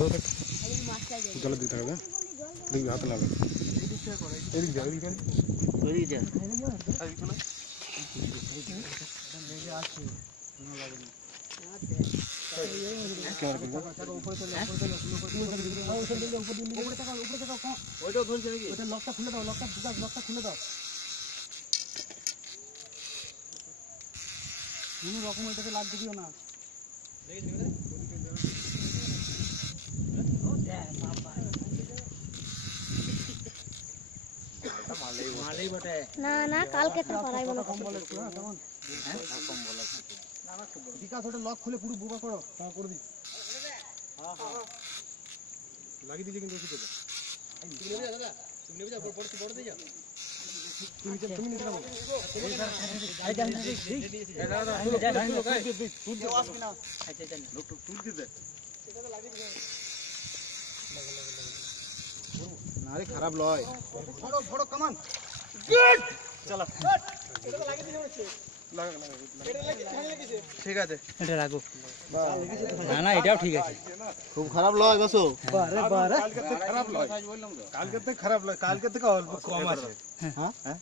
হাতও থাক জল দিতে হবে দেখবি হাতে লাগবে এদিক যা এদিক যা এদিক যা লকটা খুলে দাও লকটা খুলে দাও কোনো রকম এটাকে লাগ দিও না না না কালকে তো করাইবো না কম্বল একটু হ্যাঁ কেমন হ্যাঁ কম্বল আছে না না বিকাশ ওটা লক খুলে পুরো বুবা করো হ্যাঁ করে দি হ্যাঁ হ্যাঁ লাগি দিলে কিন্তু ওষুধ দেবে তুমি নেবে দাদা তুমি নেবে যাও বড় দিয়ে যাও তুমি নিতে যাবো আই দেন এই দাদা তুই দে আসবি না আচ্ছা দেন ডক্টর তুই দে এটা তো লাগি দিবে না রে খারাপ লয় বড় কামান গুড চলো এটা তো লাগি দিছে লাগা এটা লাগিছে ঠিক আছে এটা রাখো না না এটাও ঠিক আছে খুব খারাপ লয় বসো বারে বারে কালকে খারাপ লয় কালকে থেকে খারাপ লয় কালকে থেকে অল্প কম আছে হ্যাঁ হ্যাঁ